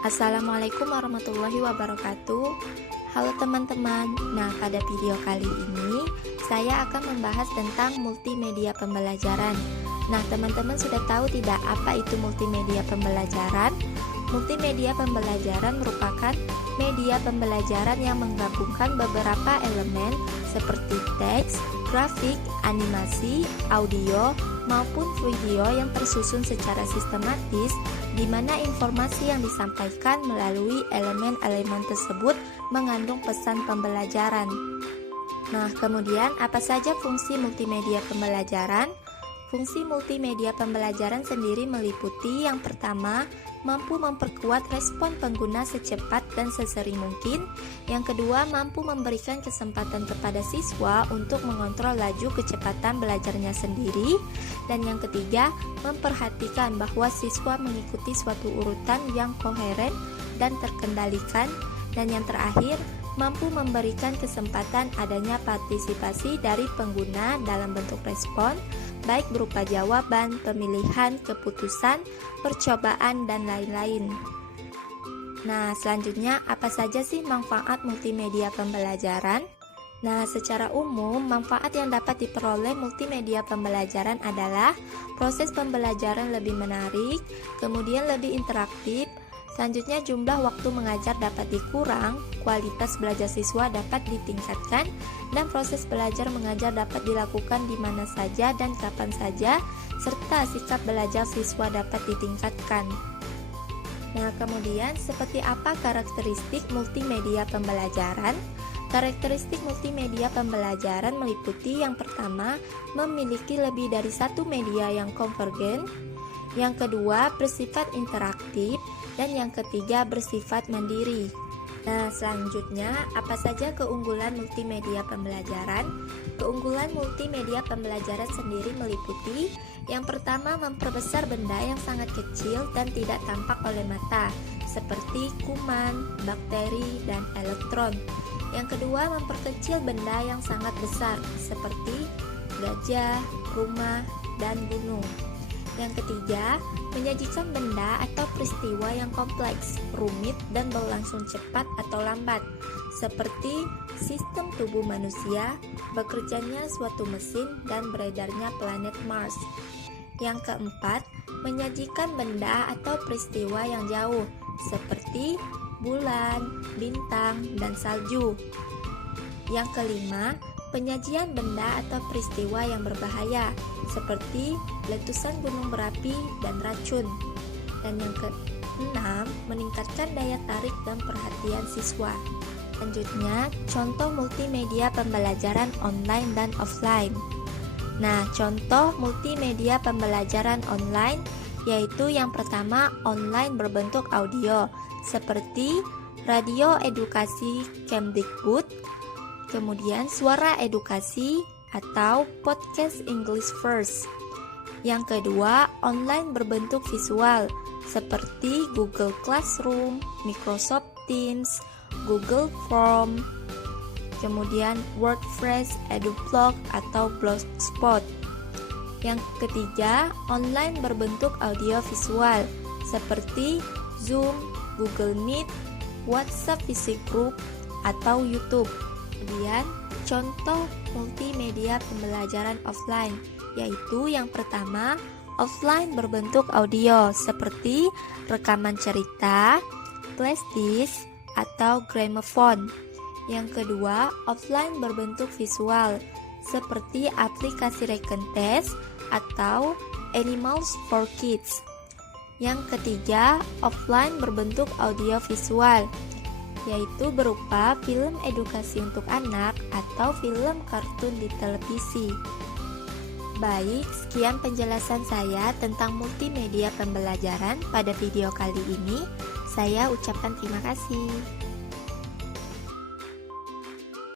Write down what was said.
Assalamualaikum warahmatullahi wabarakatuh. Halo teman-teman. Nah, pada video kali ini saya akan membahas tentang multimedia pembelajaran. Nah, teman-teman sudah tahu tidak apa itu multimedia pembelajaran? Multimedia pembelajaran merupakan media pembelajaran yang menggabungkan beberapa elemen seperti teks, grafik, animasi, audio, maupun video yang tersusun secara sistematis, di mana informasi yang disampaikan melalui elemen-elemen tersebut mengandung pesan pembelajaran. Nah, kemudian apa saja fungsi multimedia pembelajaran? Fungsi multimedia pembelajaran sendiri meliputi yang pertama, mampu memperkuat respon pengguna secepat dan sesering mungkin. Yang kedua, mampu memberikan kesempatan kepada siswa untuk mengontrol laju kecepatan belajarnya sendiri. Dan yang ketiga, memperhatikan bahwa siswa mengikuti suatu urutan yang koheren dan terkendalikan. Dan yang terakhir, mampu memberikan kesempatan adanya partisipasi dari pengguna dalam bentuk respon, baik berupa jawaban, pemilihan, keputusan, percobaan, dan lain-lain. Nah, selanjutnya apa saja sih manfaat multimedia pembelajaran? Nah, secara umum, manfaat yang dapat diperoleh multimedia pembelajaran adalah proses pembelajaran lebih menarik, kemudian lebih interaktif, selanjutnya jumlah waktu mengajar dapat dikurang, kualitas belajar siswa dapat ditingkatkan, dan proses belajar mengajar dapat dilakukan di mana saja dan kapan saja, serta sikap belajar siswa dapat ditingkatkan. Nah, kemudian seperti apa karakteristik multimedia pembelajaran? Karakteristik multimedia pembelajaran meliputi yang pertama, memiliki lebih dari satu media yang konvergen, yang kedua, bersifat interaktif, dan yang ketiga, bersifat mandiri. Nah, selanjutnya, apa saja keunggulan multimedia pembelajaran? Keunggulan multimedia pembelajaran sendiri meliputi yang pertama, memperbesar benda yang sangat kecil dan tidak tampak oleh mata, seperti kuman, bakteri, dan elektron. Yang kedua, memperkecil benda yang sangat besar, seperti gajah, rumah, dan gunung. Yang ketiga, menyajikan benda atau peristiwa yang kompleks, rumit, dan berlangsung cepat atau lambat, seperti sistem tubuh manusia, bekerjanya suatu mesin, dan beredarnya planet Mars. Yang keempat, menyajikan benda atau peristiwa yang jauh, seperti bulan, bintang, dan salju. Yang kelima, penyajian benda atau peristiwa yang berbahaya, seperti letusan gunung berapi dan racun. Dan yang keenam, meningkatkan daya tarik dan perhatian siswa. Selanjutnya, contoh multimedia pembelajaran online dan offline. Nah, contoh multimedia pembelajaran online yaitu yang pertama, online berbentuk audio, seperti radio edukasi Kemdikbud, kemudian suara edukasi atau podcast English First. Yang kedua, online berbentuk visual seperti Google Classroom, Microsoft Teams, Google Form, kemudian WordPress, EduBlog atau Blogspot. Yang ketiga, online berbentuk audio visual seperti Zoom, Google Meet, WhatsApp Visit Group atau YouTube. Kemudian, contoh multimedia pembelajaran offline yaitu yang pertama, offline berbentuk audio seperti rekaman cerita, flashdisk, atau gramophone. Yang kedua, offline berbentuk visual seperti aplikasi Rekentest atau Animals for Kids. Yang ketiga, offline berbentuk audio visual yaitu berupa film edukasi untuk anak atau film kartun di televisi. Baik, sekian penjelasan saya tentang multimedia pembelajaran pada video kali ini. Saya ucapkan terima kasih.